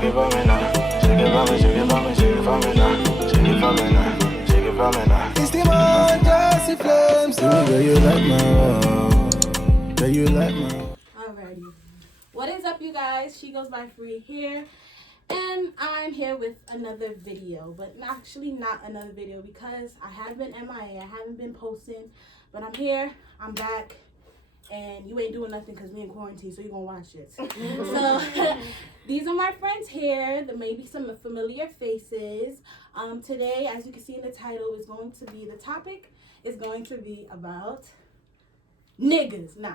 shake it for me now. Shake it for me, shake it for me, shake it for me now. Shake it for me now, shake it for me now. It's the man, just the flames. Girl, you like my, girl, you like my. Alrighty. What is up, you guys? She Goes by Free here. And I'm here with another video, but actually not another video because I have been MIA. I haven't been posting, but I'm here. I'm back. And you ain't doing nothing because we in quarantine, so you're going to watch it. So these are my friends here. There may be some familiar faces. Today, as you can see in the title, the topic is going to be about niggas. Nah.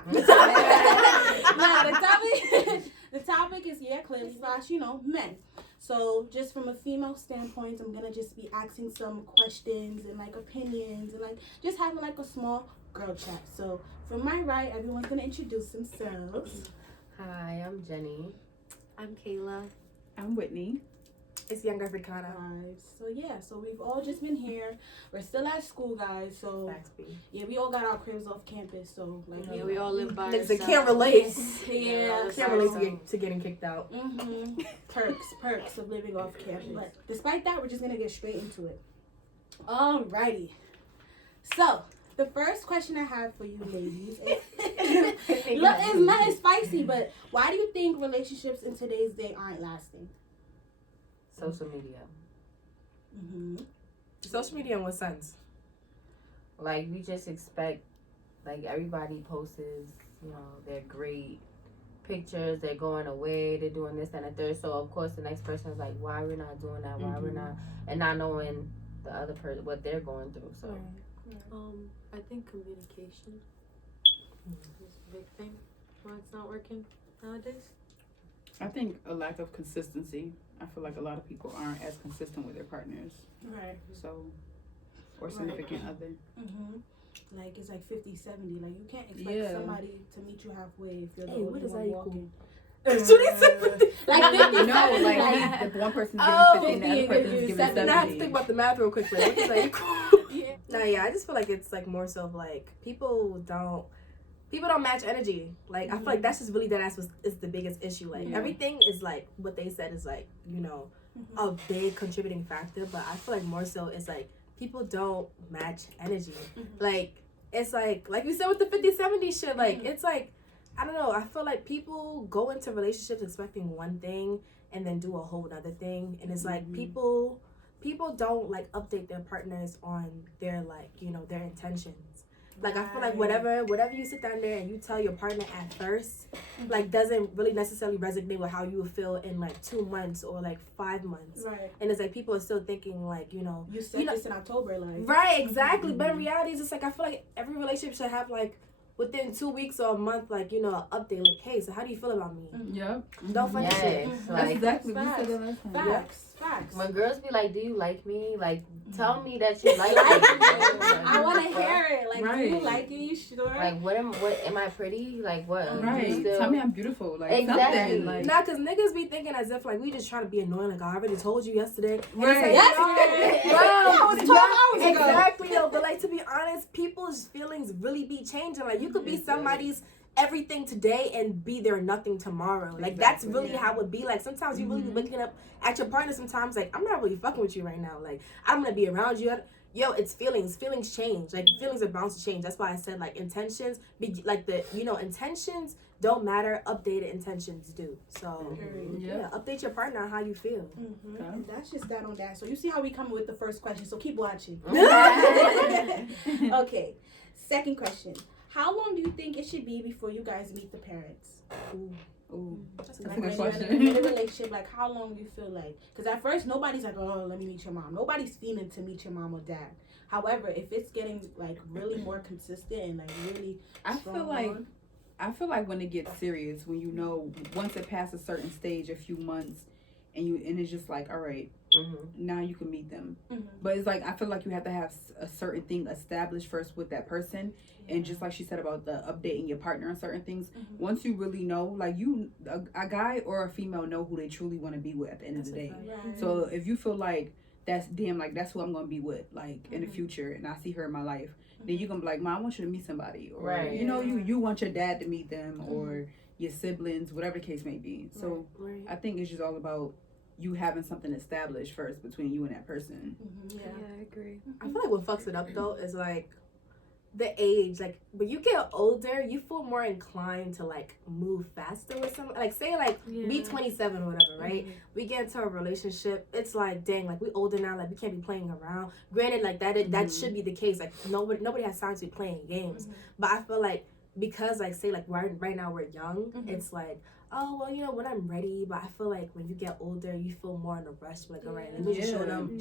The topic is, clearly / men. So just from a female standpoint, I'm going to just be asking some questions and opinions and just having a small girl chat. So from my right, everyone's going to introduce themselves. Hi, I'm Jenny. I'm Kayla. I'm Whitney. It's Younger Africana. So we've all just been here. We're still at school, guys. So we all got our cribs off campus. So we all live by ourselves. They can't relate. Can't relate to getting kicked out. Mm-hmm. Perks of living off campus. But despite that, we're just gonna get straight into it. Alrighty. So the first question I have for you ladies is not as spicy, but why do you think relationships in today's day aren't lasting? Social media. Mm-hmm. Social media in what sense? We just expect, everybody posts, their great pictures, they're going away, they're doing this and the third. So, of course, the next person is like, why we're not doing that, why we're not, and not knowing the other person, what they're going through. So, I think communication is a big thing why it's not working nowadays. I think a lack of consistency. I feel like a lot of people aren't as consistent with their partners. Right. So, or significant other. Mm-hmm. It's 50-70. You can't expect somebody to meet you halfway if you're the only one walking. 50-70. 50-70. No, if one person's giving 50 and the other person's giving 70. I have to think about the math real quick. What is that? I just feel like it's more so people don't match energy. I feel like that's just really is the biggest issue. Everything is what they said is a big contributing factor, but I feel like more so it's people don't match energy. It's like you said with the 50-70 shit, it's I don't know, I feel like people go into relationships expecting one thing and then do a whole other thing, and it's people don't update their partners on their their intentions. I feel like whatever you sit down there and you tell your partner at first, doesn't really necessarily resonate with how you would feel in 2 months or 5 months. Right. And it's people are still thinking you said this in October, Right, exactly. But in reality, it's just I feel like every relationship should have within 2 weeks or a month, an update. Hey, so how do you feel about me? Yep. Don't funny shit. That's exactly what we said last time. Facts. When girls be like, do you like me? Tell me that you like me. I want to hear it. Right. Do you like it? You sure? What am I pretty? What? Right. Tell me I'm beautiful. Exactly. Something. Nah, because niggas be thinking as if we just trying to be annoying. I already told you yesterday. Right. That was 12 hours ago. Exactly, but to be honest, people's feelings really be changing. You could be somebody's everything today and be their nothing tomorrow. That's really how it be. Sometimes you really be looking up at your partner sometimes I'm not really fucking with you right now. I'm gonna be around you. Yo, it's feelings change. Feelings are bound to change. That's why I said intentions be intentions don't matter, updated intentions do. So update your partner on how you feel. Okay. That's just that on that. So you see how we come with the first question, so keep watching. Okay, second question. How long do you think it should be before you guys meet the parents? Ooh. That's a good question. In a relationship, how long do you feel because at first nobody's oh, let me meet your mom. Nobody's feeling to meet your mom or dad. However, if it's getting really more consistent and really I feel like when it gets serious, when once it passes a certain stage, a few months, and it's just all right, now you can meet them. But it's I feel like you have to have a certain thing established first with that person. And just like she said about the updating your partner on certain things, once you really know, a guy or a female know who they truly want to be with at the end of the day. Right. So if you feel that's that's who I'm going to be with, in the future, and I see her in my life, then you can be Mom, I want you to meet somebody. Or, you want your dad to meet them or your siblings, whatever the case may be. So I think it's just all about you having something established first between you and that person. Mm-hmm. Yeah, I agree. I feel like what fucks it up though is like the age. Like when you get older, you feel more inclined to like move faster with someone. Like say like we 27 or whatever, right? We get into a relationship. It's like dang, like we older now. Like we can't be playing around. Granted, like that should be the case. Like nobody has time to be playing games. But I feel like because like say like right now we're young, it's like. Oh well, you know when I'm ready, but I feel like when you get older, you feel more in a rush. Like, all right, let me just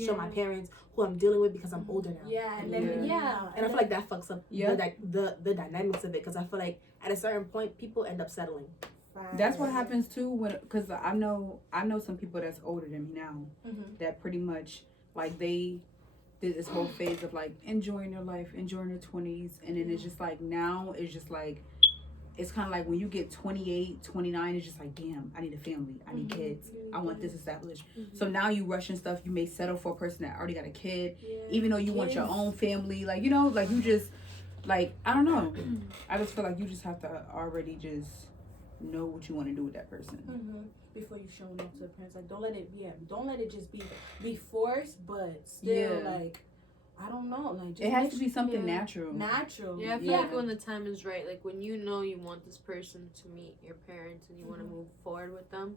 show my parents who I'm dealing with because I'm older now. Yeah, and then and I feel like that fucks up the dynamics of it because I feel like at a certain point people end up settling. That's what happens too because I know some people that's older than me now that pretty much like they did this whole phase of like enjoying their life, enjoying their 20s, and then it's just like now it's just like. It's kind of like when you get 28, 29, it's just like, damn, I need a family. I need kids. I want this established. So now you rushing stuff. You may settle for a person that already got a kid, even though you want your own family. Like, you know, like you just, like, I don't know. I just feel like you just have to already just know what you want to do with that person. Before you showing up to the parents. Like, don't let it just be forced, but still, like, I don't know. Like, just it has to be something natural. Natural. Yeah, I feel like when the time is right, like when you know you want this person to meet your parents and you want to move forward with them,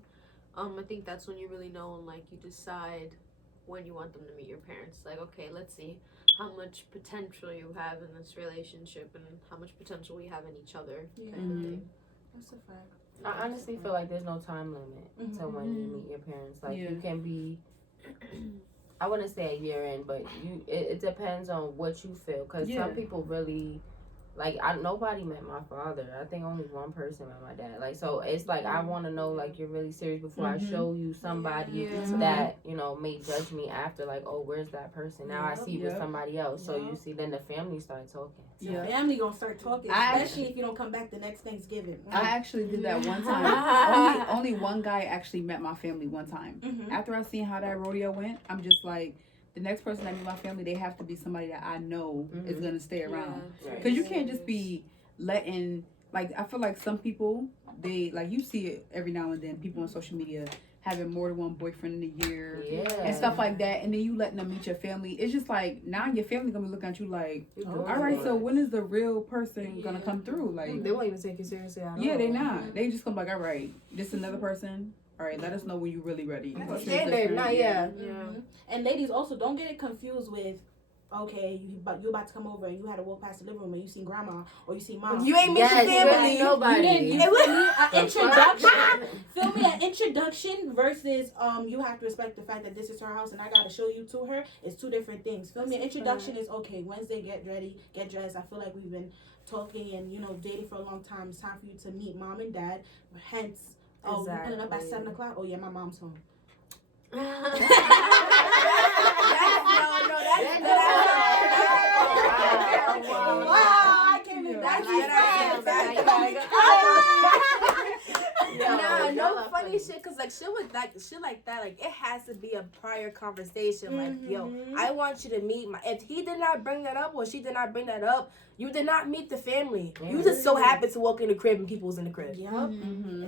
I think that's when you really know and like you decide when you want them to meet your parents. Like, okay, let's see how much potential you have in this relationship and how much potential we have in each other. Kind of thing. That's a fact. I honestly feel like there's no time limit to when you meet your parents. Like you can be. I wouldn't say a year in, but it depends on what you feel. Because some people really, like, nobody met my father. I think only one person met my dad. Like, so it's like, I want to know, like, you're really serious before I show you somebody that, you know, may judge me after, like, oh, where's that person? Now I see with somebody else. So you see, then the family start talking. Your family gonna start talking, especially if you don't come back the next Thanksgiving. I actually did that one time. only one guy actually met my family one time. After I seen how that rodeo went, I'm just like, the next person that meet my family, they have to be somebody that I know is gonna stay around. Because you can't just be letting, like, I feel like some people, they, like, you see it every now and then, people on social media having more than one boyfriend in a year and stuff like that, and then you letting them meet your family. It's just like, now your family gonna be looking at you like, all right, so when is the real person gonna come through? Like, they won't even take you seriously at all. Yeah, they not. They just gonna be like, all right, this another person. All right, let us know when you're really ready. Standard, not And ladies, also don't get it confused with, okay, you about to come over and you had to walk past the living room and you seen grandma or you seen mom. You ain't meet your family. Nobody. It was an introduction. Feel me? An introduction versus you have to respect the fact that this is her house and I gotta show you to her. It's two different things. Feel me? An introduction is okay. Wednesday, get ready, get dressed. I feel like we've been talking and dating for a long time. It's time for you to meet mom and dad. Hence. Oh, we're pulling up at 7 o'clock? Oh, yeah, my mom's home. Wow, I can't believe that. No funny shit, cause like shit like that, like it has to be a prior conversation. Like, yo, I want you to meet if he did not bring that up or she did not bring that up, you did not meet the family. You just so happened to walk in the crib and people was in the crib.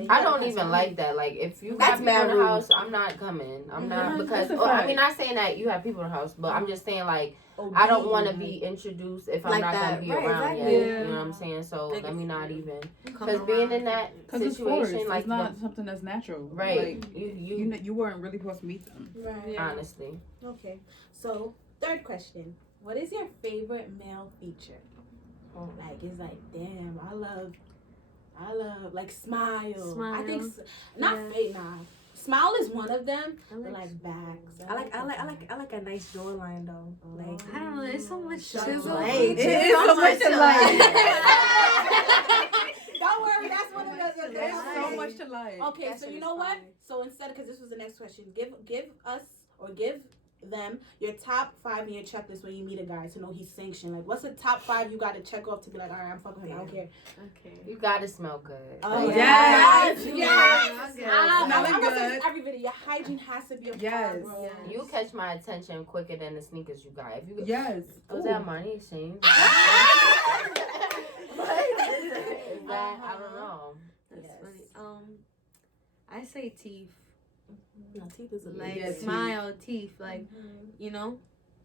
I don't even like that. Like, if you got people in the house, I'm not coming. I'm not, because I mean, not saying that you have people in the house, but I'm just saying, like, I don't want to be introduced if I'm not going to be around yet. You know what I'm saying? So let me not even, because being in that situation, like, it's not something that's natural, right? Like, you weren't really supposed to meet them, right? Honestly. Okay, so third question: what is your favorite male feature? Like, it's like, damn, I love like smile. I think not fake. Nah, smile is one of them. But like backs. I like a nice jawline though. Like, I don't know. There's so much chisel. It is so much to like. Don't worry, that's one of those. There's so much to like. Okay, so you know what? So instead, because this was the next question, give us or give them your top 5 in your checklist when you meet a guy to know he's sanctioned. Like, what's the top 5 you got to check off to be like, all right, I'm fucking him. I don't care. Okay. You gotta smell good. Oh, like, yes. Smelling good. Every video, your hygiene has to be a part, bro. Yes. You catch my attention quicker than the sneakers you got. If you was that money exchange? Is that, I don't know. That's funny. I say teeth. No, teeth is a Like Yeah, teeth. smile, teeth, like you know,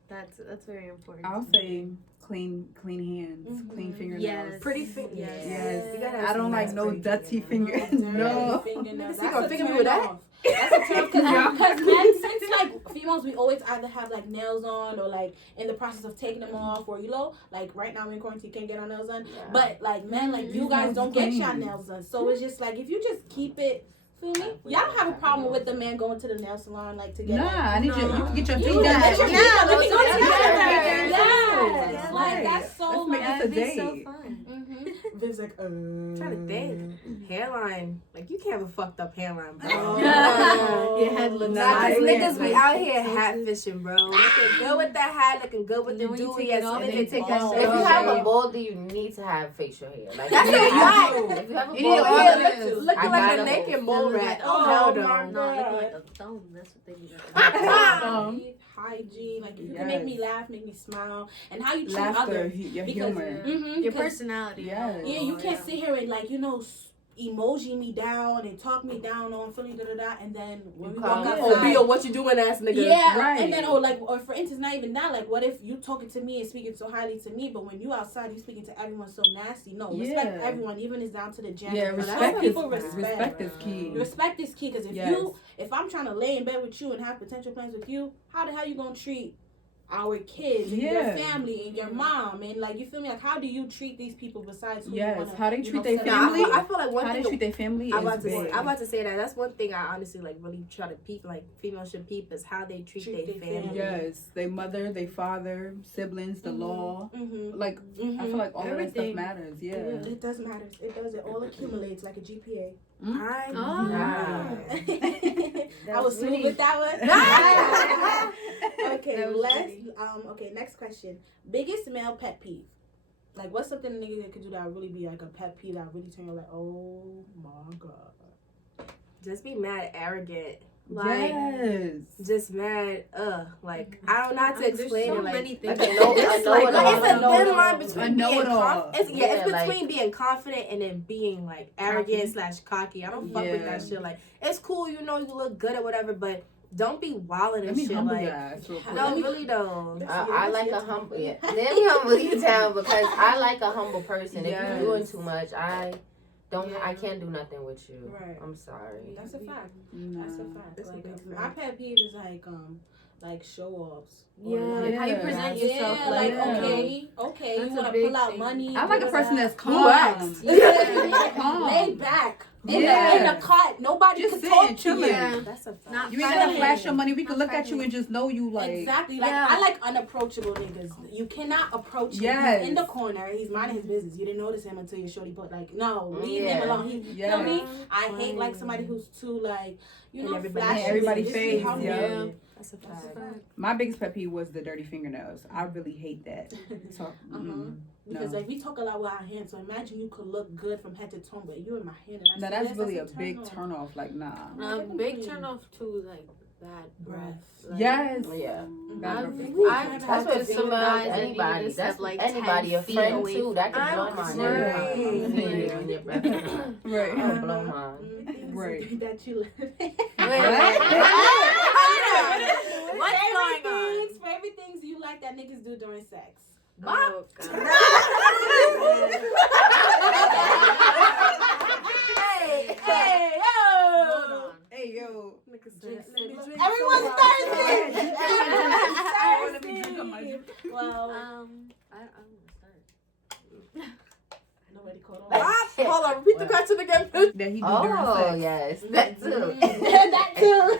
that's very important. I'll say clean hands, clean fingernails. Yes. pretty fingers. Yes. You gotta have I don't some like nice no pretty dirty fingernails. fingers. No. Fingernails. Niggas, you That's gonna a finger me turn with that? off. That's a turn because men, since like females, we always either have like nails on or like in the process of taking them off, or like right now we're in quarantine, can't get our nails done. Yeah. But like men, like you These guys nails don't get clean. your nails done, so it's just like if you just keep it. Feel me? Y'all don't have a problem with the man going to the nail salon like to get Nah, like, I need you. You can get your You feet can done. get your feet done. We can go Yeah. together. Yeah. Yes. Like that's so Let's make like this a That'd be so date. fun. Viv's like, I'm trying to think. Hairline. Like, you can't have a fucked up hairline, bro. Oh. Your head looks Nah, nice. cause Yeah. niggas be out here hatfishing, bro. Looking good with the hat, looking good with the And then when you doobie, take it as off, soon as and they they take take that that shit If off. you have a baldy, you need to have facial hair. Like That's if a you have- fact. If you have a You need baldy, all Yeah, of hair, this. looking I like got a a naked whole- mole Look rat. like- Oh, hell no, no. looking like a thumb. That's what they need. hygiene, like if you can make me laugh, make me smile, and how you treat Laughter, others. your Because- humor. Your personality. Yes. Yeah, you can't sit here and like emoji me down and talk me down on Philly and then when we walk Yeah. outside. Oh, be a what you doing ass nigga. Yeah, Right. and then or for instance, not even that. Like, what if you talking to me and speaking so highly to me, but when you outside, you speaking to everyone so nasty? No, respect Yeah. everyone, even it's down to the gender. Yeah, Respect respect is people. respect is key. Respect is key because Yes. if I'm trying to lay in bed with you and have potential plans with you, how the hell you gonna treat our kids and your Yeah. family and your mom and like you feel me? Like how do you treat these people besides who you Yes, wanna, how they you treat know, their set family. up? I feel like one How they thing treat their family I'm is big. about to say that. That's one thing I honestly like really try to peep, like females should peep, is how they treat their family. Yes, their mother, their father, siblings, the law. Mm-hmm. Like I feel like all of that stuff Everything. matters. Yeah. It does matter. It does. It all accumulates like a GPA. I I was smooth with that one. Okay, That was pretty. okay, next question. Biggest male pet peeve. Like what's something a nigga could do that would really be like a pet peeve that really turn you like, oh my god. just be mad arrogant. Like Yes. just mad, like I don't know how to There's explain so it. Like, many things. Like a know- it's a like know-it-all. it's a know-it-all. thin line A between being know-it-all. it's Yeah, like- between being confident and then being like arrogant / cocky. I don't fuck with that Yeah. shit. Like it's cool, you know, you look good or whatever, but don't be wilding Let and me shit. humble Like your ass real quick. no, really though. I like a humble. Yeah, let me humble you down because I like a humble person. If Yes. you're doing too much, I can't do nothing with you. Right. I'm sorry. That's a fact. Nah. That's a fact. That's a Like, big my pet peeve is like show offs. Yeah, like how you present yourself. Yeah, like yeah. okay, That's you a want to big pull out thing. money. I like do a person that. that's Who calm. asked? Yeah, Calm. laid back. In Yeah. the cut, nobody Just could sitting, talk to chilling. you. Yeah. That's a fact. Not You ain't gotta fighting. flash your money. We can Not look at you and just know you like. Exactly. Like Yeah. I like unapproachable niggas. You cannot approach him. Yes. He's in the corner. He's minding his business. You didn't notice him until your shorty put like, no, leave Yeah. him alone. Yeah. Feel me? I hate like somebody who's too like, you And know, everybody- flashy. Yeah, everybody Just be fades, humble. yeah. That's a That's a fact. fact. My biggest pet peeve was the dirty fingernails. I really hate that. So, Because no. like we talk a lot with our hands, so imagine you could look good from head to toe, but you in my hand. And Now I that's yes, really a turn big on. turn off. Like nah. Big turn off too, like bad breath. Like, Yes. Yeah. Bad I've, breath. I've That's talked what to some some guys that anybody. need to That's step like anybody, 10 a feet friend away too. from That could I'm blow mine. crazy. Yeah. On your breath. Right. I'll blow mine. Right. That you live. What's going on? Favorite things you like that niggas do during sex. Oh, God. Hey, yo! Hold on. Hey yo. Everyone's thirsty. Let me drink on my drink. Well, I'm gonna start. nobody caught on. Ah, hold on, repeat the question again. That he do during Oh sex. yes, that too. That too.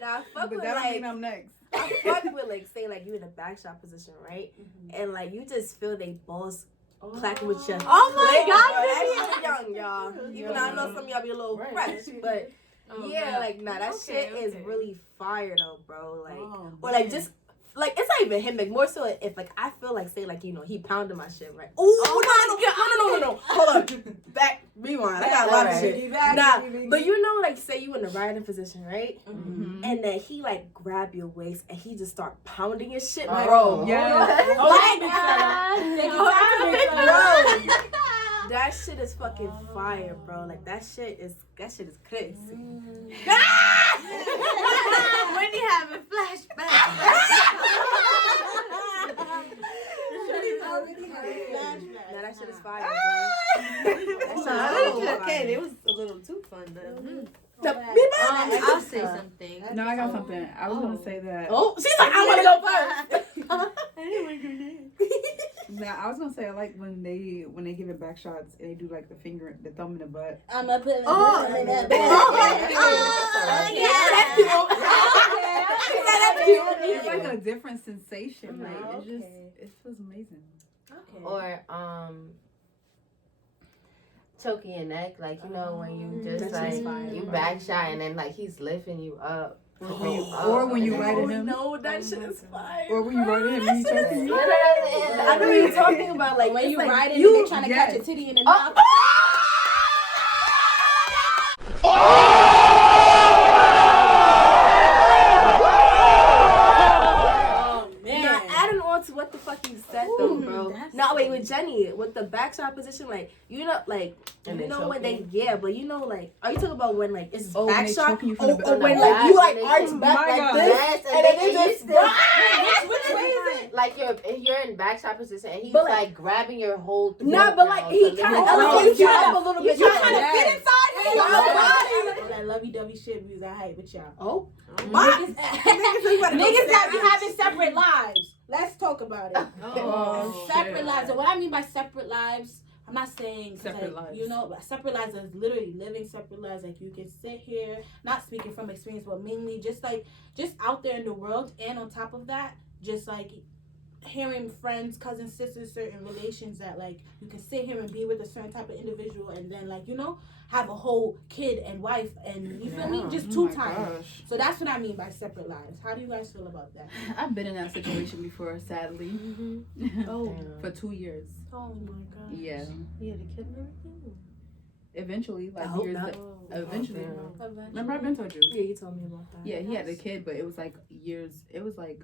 Nah, fuck But with that don't mean like I'm next. I fuck with like say like you in a backshot position, right? And like you just feel they balls clacking with your Oh my clit, God, bro. That shit young, y'all. Even though I know some of y'all be a little Right. fresh, but Oh, yeah, God. like nah, that Okay, shit is okay. really fire though, bro. Like Oh, or like man. just like it's not even him, like more so if like I feel like say like you know he pounded my shit right. Oh no, hold on, back rewind. I got a lot of shit. Nah, but you know like say you in the riding position, right? Mhm. And then he like grab your waist and he just start pounding your shit, Oh. bro. Yeah. That shit is fucking fire, bro. Like that shit is crazy. Now that shit is fire, bro. Okay, it was a little too fun then. I'll say something. No, I got something. I was gonna say that. Oh, she's like, I want to go first. Nah, I was gonna say I like when they give it back shots and they do like the finger, the thumb in the butt. I'm gonna put It's like a different sensation. Like it feels amazing. Okay. Or choking your neck, like you know when you just That shit's like fire. you back shot and then like he's lifting you up. Or when you ride him. No, that shit is fire. Or when you ride him, and he choking you. I know what you're talking about. Like when it's you like, ride it and you they're trying to catch a titty in the mouth. Now, adding on to what the fuck you said though, bro. No, wait, with Jenny, with the backshot position, like you know, like And you they know choke when they you? but you know, like, are you talking about when like it's Oh, when they backshot, choking you from the back. or when the like back, you like when they arch choke- back My like God. this, Yes, and then he's it's still which way is it? like you're in back shot position and he's But, like grabbing your whole throat. Nah, but like now he to kind lift of you up. elevates you up a little bit. You trying to Yes. fit inside me? Yes. That lovey-dovey shit music I hate with y'all. Oh, Niggas that be having separate lives. Let's talk about it. Oh, Separate shit. lives. And what I mean by separate lives, I'm not saying 'cause, Separate like, lives. you know, separate lives is literally living separate lives. Like you can sit here, not speaking from experience, but mainly just out there in the world. And on top of that, just like hearing friends, cousins, sisters, certain relations that like you can sit here and be with a certain type of individual, and then like you know have a whole kid and wife, and you feel me, just Oh two my times. gosh. So that's what I mean by separate lives. How do you guys feel about that? I've been in that situation before, sadly. Oh, For 2 years. oh my god. Yeah. You had a kid and everything? Eventually, like I hope years. not. Eventually. Oh, Remember, I've been told you. Yeah, you told me about that. Yeah, he had a kid, but it was like years. It was like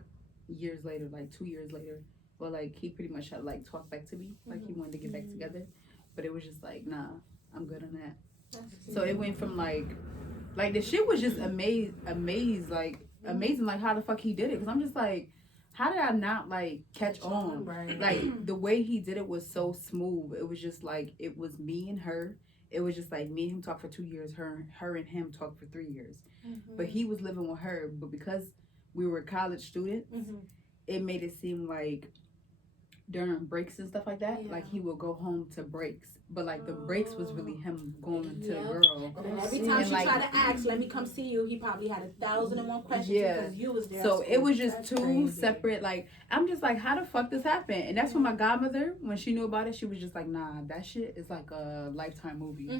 years later, like 2 years later. Well, like he pretty much had like talked back to me, like he wanted to get back together, but it was just like, nah, I'm good on that. So it went from like the shit was just amazing, like how the fuck he did it. Cause I'm just like, how did I not like catch on? Right. Like the way he did it was so smooth. It was just like it was me and her. It was just like me and him talked for 2 years. Her and him talked for 3 years. But he was living with her. But because we were college students, it made it seem like during breaks and stuff like that, like he would go home to breaks. But like the breaks was really him going to the girl. And every time And, she like, tried to ask, let me come see you, he probably had 1,001 questions Yeah. because you was there. So it was just That's two crazy. separate, like, I'm just like, how the fuck this happened? And that's when my godmother, when she knew about it, she was just like, nah, that shit is like a Lifetime movie.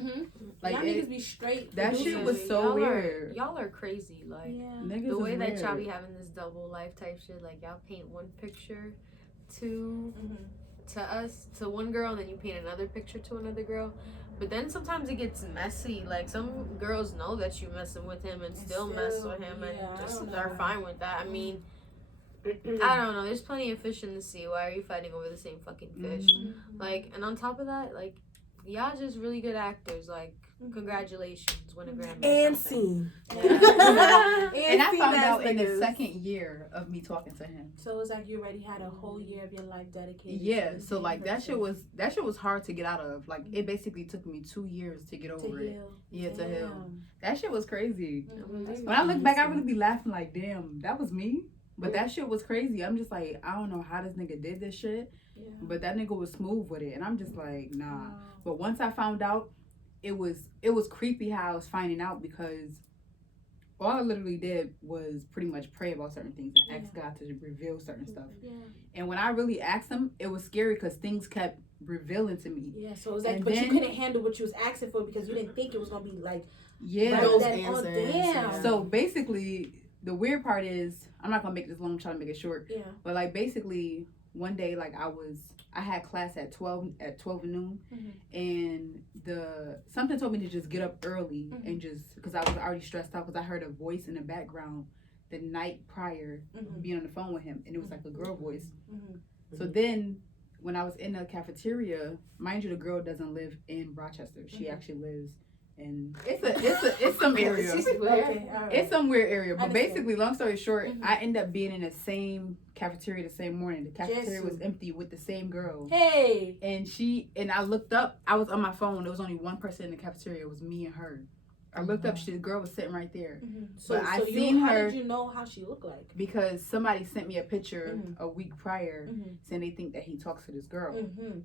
Like, y'all it- niggas be straight. that producers. shit was so weird. Y'all are crazy. Like Yeah. Niggas the is way that y'all weird. be having this double life type shit. Like y'all paint one picture to us, to one girl, and then you paint another picture to another girl. But then sometimes it gets messy. Like some girls know that you messing with him and still mess with him and yeah, I just don't are know. fine with that. I mean, I don't know. There's plenty of fish in the sea. Why are you fighting over the same fucking fish? Like, and on top of that, like, y'all just really good actors. Like, congratulations, win a Grammy. or And something. scene. And I scene found ass out in the niggas. second year of me talking to him. So it was like you already had a whole year of your life dedicated. Yeah, to the so same like that shit person. was hard to get out of. Like it basically took me 2 years to get to over it. heal. Yeah, to heal. Damn. That shit was crazy. That's When I look back, I really be laughing like, damn, that was me. But that shit was crazy. I'm just like, I don't know how this nigga did this shit. Yeah. But that nigga was smooth with it. And I'm just like, nah. But once I found out, it was creepy how I was finding out because all I literally did was pretty much pray about certain things and ask God to reveal certain stuff. Yeah. And when I really asked him, it was scary because things kept revealing to me. Yeah. So it was like, And but then- you couldn't handle what you was asking for because you didn't think it was gonna be like. Yeah. Those Those answers. answers, Damn. yeah. So basically, the weird part is, I'm not gonna make this long, I'm trying to make it short. Yeah. But like basically, one day like I had class at 12 noon, and something told me to just get up early and just because I was already stressed out because I heard a voice in the background the night prior being on the phone with him, and it was like a girl voice. So then when I was in the cafeteria, mind you, the girl doesn't live in Rochester. She actually lives and it's some area. Okay, all right. It's some weird area, but Understand. basically, long story short, Mhm. I end up being in the same cafeteria the same morning. The cafeteria Jesus. was empty with the same girl. Hey. And I looked up. I was on my phone. There was only one person in the cafeteria. It was me and her. I looked up. The girl was sitting right there So, But I so seen how her- did you know how she looked like? because somebody sent me a picture Mhm. a week prior Mm-hmm. saying they think that he talks to this girl. Mm-hmm.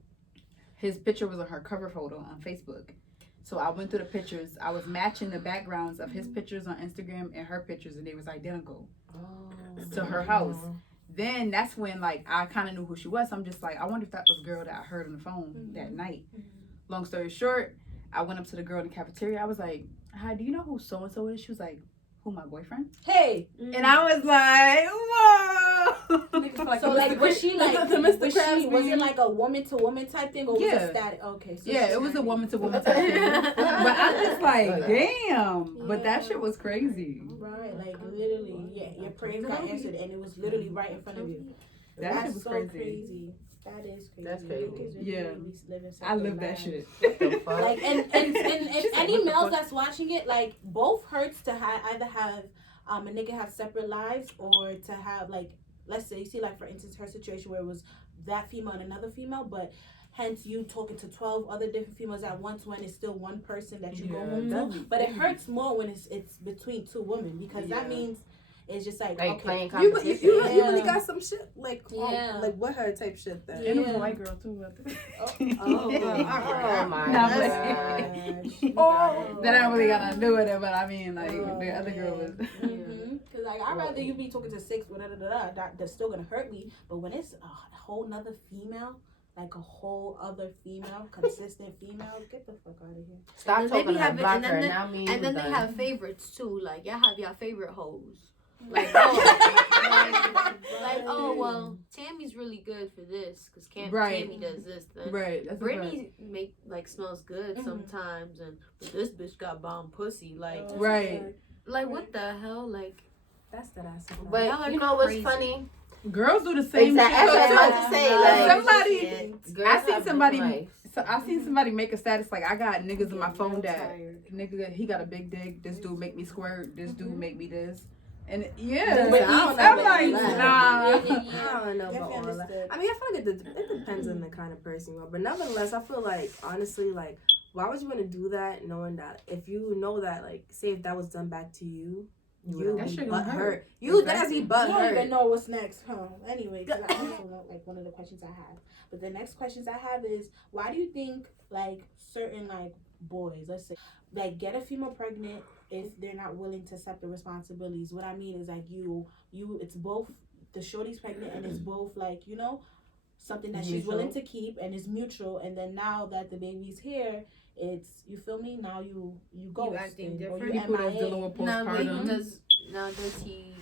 His picture was on her cover photo on Facebook. So I went through the pictures. I was matching the backgrounds of his pictures on Instagram and her pictures, and they was identical to her house. Then that's when like I kind of knew who she was. I'm just like, I wonder if that was the girl that I heard on the phone that night. Long story short, I went up to the girl in the cafeteria. I was like, "Hi, do you know who so and so is?" She was like, "Who, my boyfriend?" Hey. And I was like, "Whoa!" So like, was she like, the Mr. Krabs was it meme? like a woman to woman type thing, or was Yeah. it static? Okay. So Yeah, she- it was a woman to woman type thing. But I'm just like, damn. But that Yeah. shit was crazy. Right, like literally, yeah, your prayers got answered, and it was literally right in front of you. That That's shit was so crazy. That is crazy. That's crazy. Niggas really Yeah. be living I live separate that lives. shit. What the fuck? Like and if She's like, any what the males fuck? that's watching it, like both hurts to either have a nigga have separate lives, or to have like, let's say you see like for instance her situation where it was that female and another female, but hence you talking to 12 other different females at once when it's still one person that you go home to. that'd be But it crazy. hurts more when it's between two women, because that Yeah. means it's just like, Like okay, playing You competition. really Yeah. got some shit like Yeah. like what her type shit then. And it was a Yeah. white girl too. I think. Oh my Nah, god. but- Oh, That I don't really got nothing to do with it, but I mean, like, Oh, the other girl was. Because like I'd rather you be talking to six, that's still gonna hurt me. But when it's a whole nother female, like a whole other female, consistent female, get the fuck out of here. Stop And then they talking be to her, having- block and then her. they- Now me And then they done. have favorites too. Like y'all have your favorite hoes. Like, oh well, Tammy's really good for this because Right. Tammy does this. Then Right. That's Brittany make like smells good Mhm. sometimes, and but this bitch got bomb pussy. Like, Oh, Right. like what the hell? Like, That's that ass. But Y'all are you know what's crazy. funny? Girls do the same Exactly. shit. That's what I was though, about to say. Like, Somebody- girls I seen have somebody- different lives. So I seen somebody make a status like, I got niggas on my phone real that tired. nigga he got a big dick. This dude make me squirt. This dude make me this. And But yeah, I don't know I'm about like, that. nah. I don't know Definitely about all that. understood. I mean, I feel like it depends on the kind of person you are. But nevertheless, I feel like, honestly, like, why would you want to do that knowing that if you know that, like, say if that was done back to you, you That be shit gonna butt hurt. hurt. You that's Exactly. be butt I don't even hurt. know what's next, huh? Anyway, 'cause I also know like one of the questions I have. But the next questions I have is, why do you think like certain like boys, let's say, like get a female pregnant if they're not willing to accept the responsibilities? What I mean is like you it's both the shorty's pregnant and it's both like, you know, something that she's willing to keep and is mutual, and then now that the baby's here, it's, you feel me, now you go You acting different. People that's dealing with now postpartum. does he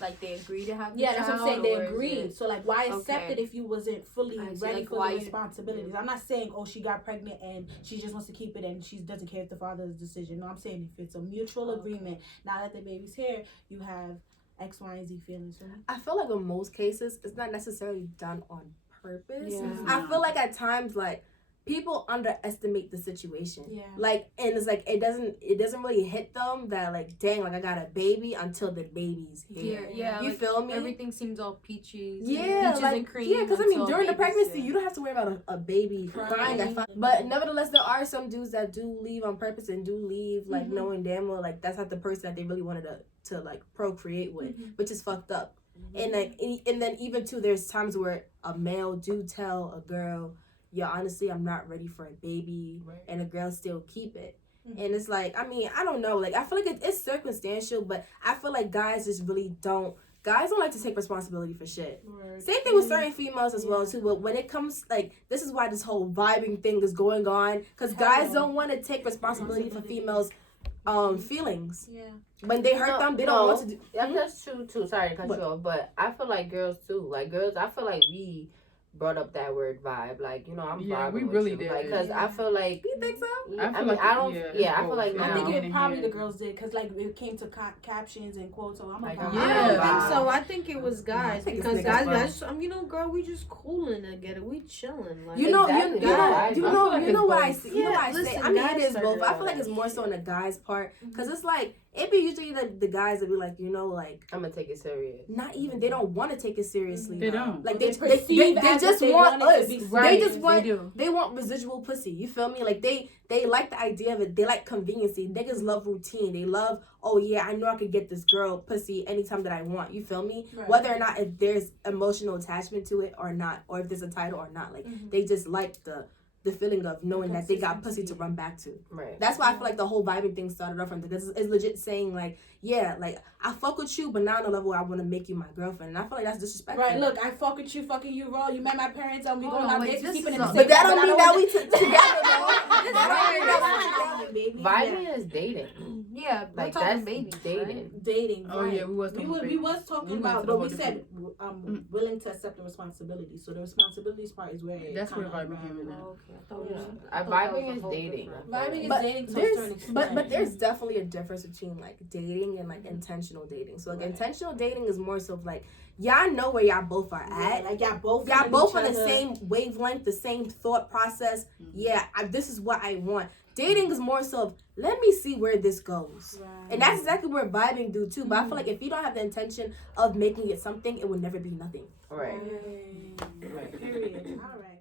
like they agree to have the Yeah, that's what I'm saying. child, They or is agreed. it- So like, why accept Okay. it if you wasn't fully I see, ready like, for why the you- responsibilities? I'm not saying, oh, she got pregnant and she just wants to keep it and she doesn't care if the father's decision. No, I'm saying if it's a mutual agreement. Now that the baby's here, you have X, Y, and Z feelings for me. I feel like in most cases, it's not necessarily done on purpose. Yeah. I feel like at times, like, people underestimate the situation. Yeah. Like, and it's like it doesn't really hit them that like, dang, like I got a baby until the baby's here. Yeah, You like, feel me? everything seems all peachy. Yeah, peaches like, and cream. yeah, because I mean, until during the baby's pregnancy, here. you don't have to worry about a baby crying. But nevertheless, there are some dudes that do leave on purpose and do leave like knowing damn well like that's not the person that they really wanted to like procreate with, which is fucked up. And like, and then even too, there's times where a male do tell a girl, yeah, honestly, I'm not ready for a baby, and a girl still keep it. And it's like, I mean, I don't know. Like, I feel like it's circumstantial, but I feel like guys just really don't. Guys don't like to take responsibility for shit. Same thing with certain females as well too. But when it comes, like, this is why this whole vibing thing is going on, because guys don't want to take responsibility for females' feelings. Yeah. When they hurt them, they don't want to do. Yeah, that's true too. Sorry to cut you off, but I feel like girls too. Like girls, I feel like we brought up that word vibe. Like, you know, I'm Yeah, vibing we with really you. did. Like, because I feel like... You think so? I feel mean, like I don't... it's Yeah, I feel both. like I now... think hand it in probably hand. the girls did because like it came to captions and quotes. So I'm like, Like, I Yeah. don't Wow. think so. I think it was guys think it's because niggas, guys, bro. you know, girl, we just cooling together. We chilling. Like, You know, Exactly. you know, Yeah, you I know, feel like you know it's what I both. see. You know what I Yeah, say. listen, I mean, it guys is both. started I all feel like that it's more so on the guys' part, Mm-hmm. because it's like it be usually the guys that be like, you know, like I'm gonna take it serious. not even they don't want to take it seriously. They though. don't. Like They they perceive as just if they want want it to us. be They just serious. want They do. they want residual pussy. You feel me? Like they like the idea of it. They like conveniency. Niggas love routine. They love, oh yeah, I know I could get this girl pussy anytime that I want. You feel me? Right. Whether or not if there's emotional attachment to it or not, or if there's a title or not. Like they just like the feeling of knowing that they got pussy to run back to. Right. That's why I feel like the whole vibing thing started off from because it's legit saying like, yeah, like I fuck with you, but now on the level where I want to make you my girlfriend, and I feel like that's disrespectful. Right, look, I fuck with you, fucking you raw. You met my parents, and we Hold going on, out wait, dates, this keeping is it a- the But that same, don't mean that we together, though. Right. Baby. Vibing is dating. yeah, we're Like, talking that's babies, dating. right? Dating. Oh right. yeah, we was talking about we was talking We went about, to the but whole we said willing to accept the responsibility. So the responsibilities part is where it That's where kinda, vibing came in at. Okay, I thought Vibing is dating. Vibing is But dating to a there's certain extent. but there's definitely a difference between like dating and like intentional dating. So like Right. intentional dating is more so of like y'all know where y'all both are at. like y'all both On the same wavelength, the same thought process. Yeah, this is what I want. Dating is more so of let me see where this goes. Right. And that's exactly where vibing do too. But I feel like if you don't have the intention of making it something, it will never be nothing. Right. Right. Period. All right.